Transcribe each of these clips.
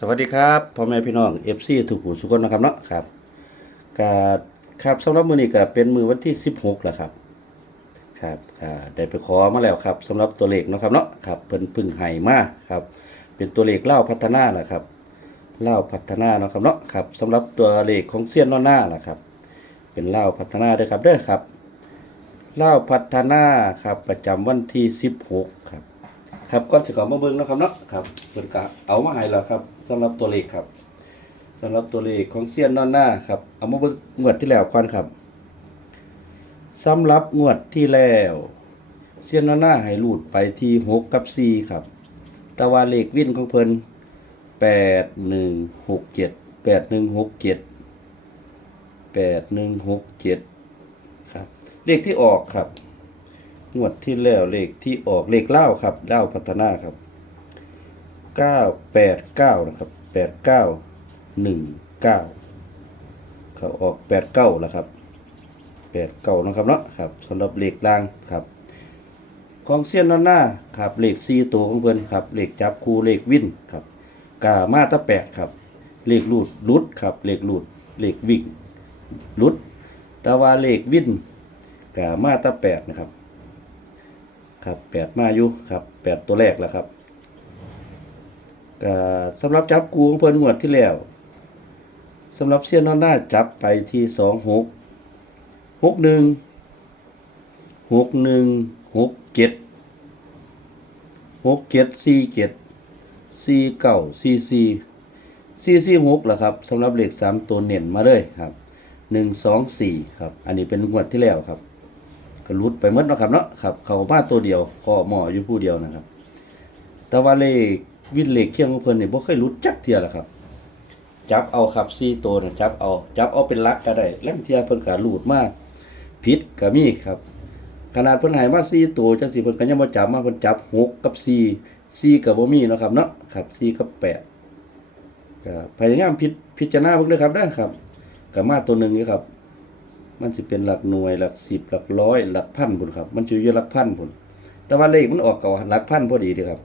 สวัสดีครับพ่อแม่พี่น้องเอฟซีทุกผู้ทุกคนนะครับเนาะครับก็ครับสำหรับมือนี้ก็เป็นมือวันที่ 16แล้วครับ ครับก็ได้ไปขอมาแล้วครับสำหรับตัวเลขนะครับเนาะครับเพิ่นพึ่งให้มาครับ เป็นตัวเลขเล่าพัฒนาแหละครับเล่าพัฒนาเนาะครับเนาะครับสำหรับตัวเลขของเซียนนอหน้าแหละครับ เป็นเล่าพัฒนาเด้อครับเด้อครับเล่าพัฒนาครับประจำวันที่ 16 ครับ ครับก่อนสิเขอมาเบิ่งนะครับเนาะครับเพิ่นก็เอามาให้แล้วครับสำหรับตัวเลขครับสำหรับตัวเลขของเซียนนอนหน้าครับเอามาเบิ่งงวดที่แล้วก่อนครับสำหรับงวดที่แล้วเซียนนอนหน้าให้รูดไปที่6กับ4ครับแต่ว่าเลขวินของเพิ่น8167 8167 8167ครับ เลขที่ออกครับ งวดที่แล้วเลขที่ออกเลขเล่าครับเล่าพัฒนาครับเก้าแปดเก้านะครับแปดเก้าหนึ่งเก้าเขาออกแปดเก้าแล้วครับแปดเก้านะครับเนาะครับสำหรับเลขล่างครับ ของเซียนนหน้าครับเลขสี่ตัวของเพิ่นครับเลขจับคู่เลขวินครับกามาตะแปดครับเลขลูดลุดครับเลขลูดเลขวิ่งลุดแต่ว่าเลขวินกามาตะแปดนะครับ ครับแปดมาอยู่ครับแปดตัวแรกแล้วครับก็สำหรับจับกูของเพิ่นงวดที่แล้วสำหรับเซียนนอนหน้าจับไปที่สองหกหกหนึ่งหกหนึ่งหกเจ็ดหกเจ็ดสี่เจ็ดสี่เก้าสี่สี่สี่สี่หกแหละครับสำหรับเลขสามตัวเน่นมาเลยครับหนึ่งสองสี่ครับ อันนี้เป็นงวดที่แล้วครับ ก็หลุดไปหมดเนะครับเนาะครับเขามาตัวเดียวก็หมออยู่ผู้เดียวนะครับ แต่ว่าเลขวินเลขเคียงของเพิ่นนี่บ่เคยหลุดจักเทียละครับ จับเอาครับ4ตัวนะจับเอาจับเอาเป็นลักก็ได้ลังเทียเพิ่นก็หลุดมากผิดก็มีครับ ขนาดเพิ่นให้มา4ตัวจังซี่เพิ่นก็ยังบ่จับมาเพิ่นจับ6กับ4 4ก็บ่มีเนาะครับเนาะครับ4กับ8ก็พยายามพิจพิจารณาเบิ่งเด้อครับเด้ครับก็มาตัวหนึงอยู่ครับ มันจะเป็นหลักหน่วยหลักสิบหลักร้อยหลักพันพุ่นครับ มันจะอยู่หลักพันพุ่นแต่ว่าเลขมันออกกับหลักพันพอดีเดีครับ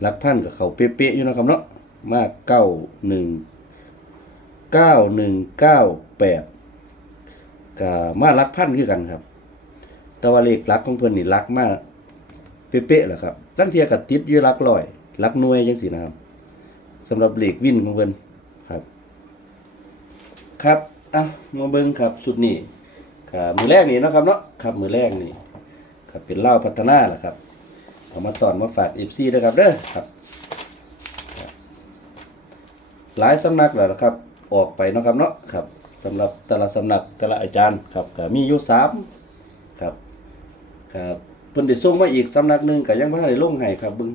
หลักพันกับเขาเป๊ะๆอยู่นะครับเนาะมากเก้าหนึ่งเก้าหนึ่งเก้าแปดกับมาหลักพันคือกันครับ แต่ว่าเลขหลักของเพิ่นนี่หลักมากเป๊ะๆแหละครับตั้งเทียกับติดอยู่หลักร้อยหลักหน่วยจังสินะครับสำหรับเลขวินของเพิ่นครับ ครับ อะมาเบิ่งครับสุดนี้ครับมือแรกนี่นะครับเนาะครับมือแรกนี่ครับเป็นเหล้าพัฒนาแหละครับเอามาตอนมาฝาก FC ด้วยครับเด้อครับหลายสำนักแล้วนะครับ ออกไปนะครับเนาะครับสำหรับแต่ละสำนักแต่ละอาจารย์ครับก็มีอยู่สามครับครับเพิ่นได้ส่งมาอีกสำนักหนึ่งก็ยังบ่ทันได้ลงให้ครับเบิ่ง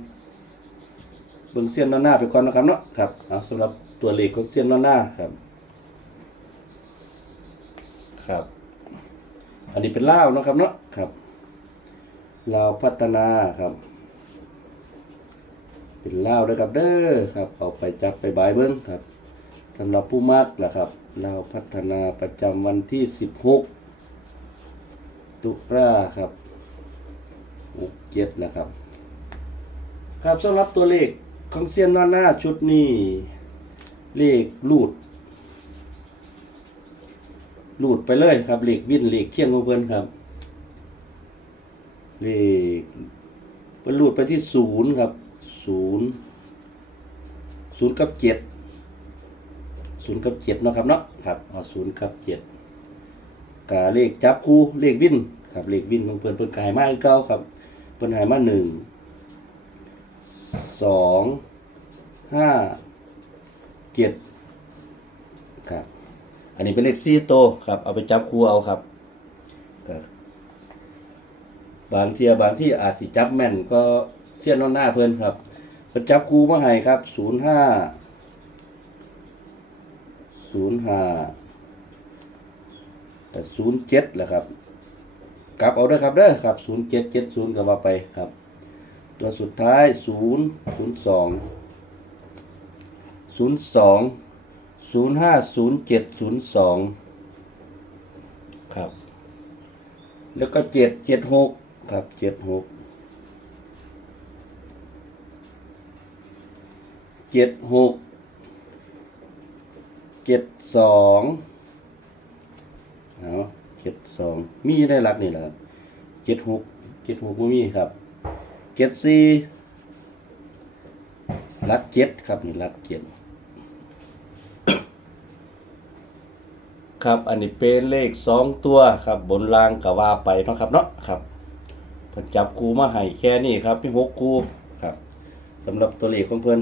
เบิ่งเสี้ยนหน้าไปก่อนนะครับเนาะครับเอาสำหรับตัวเลขของเสี้ยนหน้าครับ ครับ อันนี้เป็นลาวเนาะครับเนาะครับลาวพัฒนาครับ เป็นลาวด้วยครับเด้อครับ เอาไปจับไปบายเบิ้งครับสำหรับผู้มักล่ะครับลาวพัฒนาประจำวันที่16ตุลาครับ67นะครับ ครับสำหรับตัวเลขของเซียนนอนหน้าชุดนี้ เลขลูด ลูดไปเลยครับเหล็กวิ่นเหล็กเคียงของเพิ่นครับเหล็กเพิ่นลูดไปที่ศูนย์ครับศูนย์ศูนย์กับเจ็ดศูนย์กับเจ็ดเนาะครับเนาะครับเอาศูนย์กับเจ็ดกาเลขจับคู่เลขวิ่นครับเลขวิ่นของเพิ่นเพิ่นกายมาคือเก่าครับเพิ่นหายมาหนึ่งสองห้าเจ็ดครับ อันนี้เป็นเลขสี่โตครับ เอาไปจับคู่เอาครับบางเทียบางที่อาจสิจับแม่นก็เสี้ยนนอนหน้าเพิ่นครับเพิ่นจับคู่มาให้ครับศูนย์ห้าศูนย์ห้าแต่ศูนย์เจ็ดแหละครับกลับเอาด้อครับเด้อครับศูนย์เจ็ดเจ็ดศูนย์ก็ว่าไปครับ ตัวสุดท้ายศูนย์ศูนย์สองศูนย์สอง ศูนย์ห้าศูนย์เจ็ดศูนย์สองครับ แล้วก็เจ็ดเจ็ดหกครับเจ็ดหกเจ็ดหกเจ็ดสองเอาเจ็ดสองมีได้หลักนี่แหละครับเจ็ดหกเจ็ดหกบ่มีครับเจ็ดสี่หลักเจ็ดครับนี่หลักเจ็ด ครับ อันนี้เป็นเลขสองตัวครับ บนรางกับว่าไปเนาะครับเนาะครับเพิ่นจับคูมาให้แค่นี้ครับมีหกคูครับสำหรับตัวเลขของเพิ่น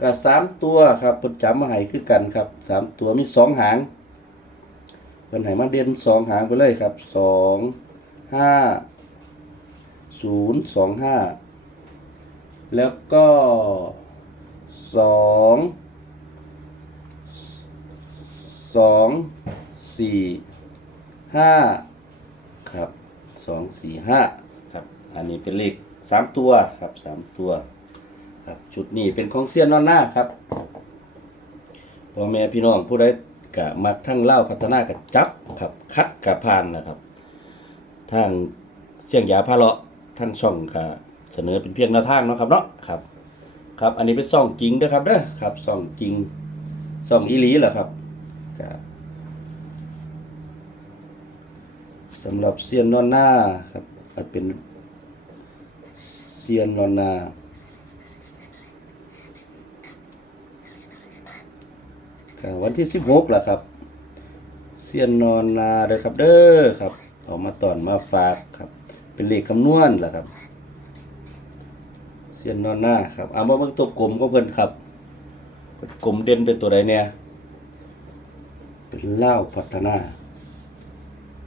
ก็สามตัวครับเพิ่นจับมาให้คือกันครับสามตัวมีสองหางเพิ่นให้มาเด่นสองหางไปเลยครับสองห้าศูนย์สองห้าแล้วก็สอง สองสี่ห้าครับสองสี่ห้าครับ อันนี้เป็นเลขสามตัวครับสามตัว ครับชุดนี้เป็นของเซียนนอนหน้าครับพ่อแม่พี่น้องผู้ใดกะมาทั้งเล่าพัฒนากับจับครับ คัดกับพานนะครับทางเชียงยาพาเลาะทั้งช่องกะเสนอเป็นเพียงแนวทางเนาะครับเนาะครับ ครับ อันนี้เป็นซ่องจริงเด้อครับเด้อครับซ่องจริงซ่องอีหลีเหรอครับครับ สำหรับเซียนนอนหน้าครับอาจเป็นเซียนนอนหน้าวันที่สิบหกแหละครับ เซียนนอนนาเด้อครับเด้อครับเอามาตอนมาฝากครับ เป็นเลขคำนวณแหละครับ เซียนนอนหน้าครับเอามาเบิ่งตัวกลมก็เพิ่นครับกลมเด่นเป็นตัวใดเนี่ยเป็นเล่าพัฒนา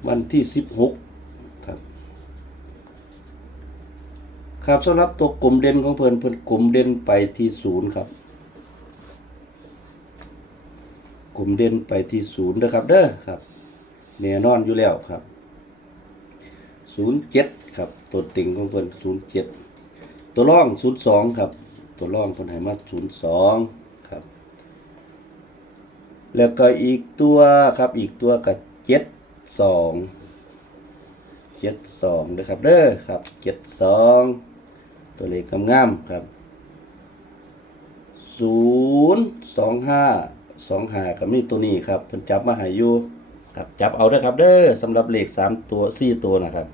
วันที่สิบหกครับ ครับสำหรับตัวกลมเด่นของเพิ่นเพิ่นกลมเด่นไปที่ศูนย์ครับกลมเด่นไปที่ศูนย์นะครับเด้อครับแน่นอนอยู่แล้วครับศูนย์เจ็ดครับตัวติ่งของเพิ่นศูนย์เจ็ดตัวร่องศูนย์สองครับ ตัวร่องเพิ่นให้มาศูนย์สองครับ แล้วก็อีกตัวครับอีกตัวกับเจ็ด สองเจ็ดสองนะครับเด้อครับเจ็ดสองตัวเลขงามๆครับศูนย์สองห้าสองห้ากับนี่ตัวนี้ครับเพิ่นจับมาให้อยู่ครับจับเอาเด้อครับเด้อสำหรับเลขสามตัวสี่ตัวนะครับ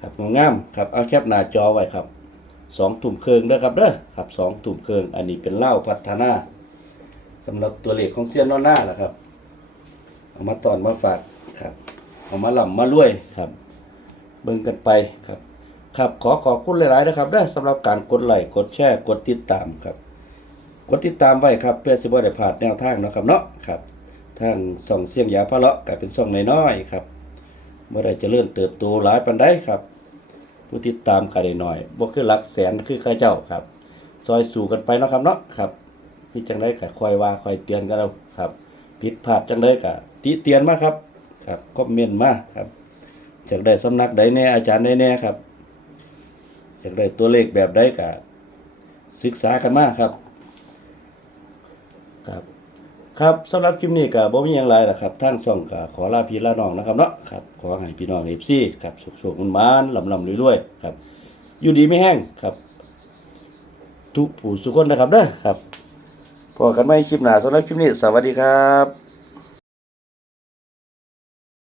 ครับงามๆครับเอาแคปหน้าจอไว้ครับสองถุ่มเครืองเด้อครับเด้อครับสองถุ่มเครืองอันนี้เป็นเหล้าพัฒนาสำหรับตัวเลขของเซียนนอนหน้าแหละครับ เอามาตอนมาฝากครับ เอามาหล่ำมารวยครับ เบิ่งกันไปครับ ครับขอขอบคุณหลายๆนะครับได้อสำหรับการกดไลค์กดแชร์กดติดตามครับ กดติดตามไว้ครับเพื่อสิบ่ได้พลาดแนวทางเนาะครับเนาะครับทางส่องเสียงยาพะเลาะกลายเป็นส่องน้อยๆครับเมื่อไรจะเลื่อนเติบโตหลายปันได้ครับ ผู้ติดตามก็ได้น้อยบ่คือหลักแสนคือข้าเจ้าครับ ซอยสู่กันไปเนาะครับเนาะครับพี่จังได้ก็คอยว่าคอยเตือนกันเราครับ ผิดพลาดจังได้ก็ติเตียนมาครับ ครับคอมเมนต์มาครับจากได้สำนักใดแน่อาจารย์ใดแน่ครับอยากได้ตัวเลขแบบใดก็ศึกษากันมาครับ ครับ ครับสำหรับคลิปนี้ก็บ่มีหยังหลายล่ะครับท่างช่องก็ขอลาพี่ลาน้องนะครับเนาะครับขอให้พี่น้อง FC ครับสุขๆมันๆลำๆรวยๆครับ อยู่ดีไม่แห้งครับ ทุกผู้สุขคนนะครับเด้อครับ พอกันไม่คลิปหนาสำหรับคลิปนี้ สวัสดีครับ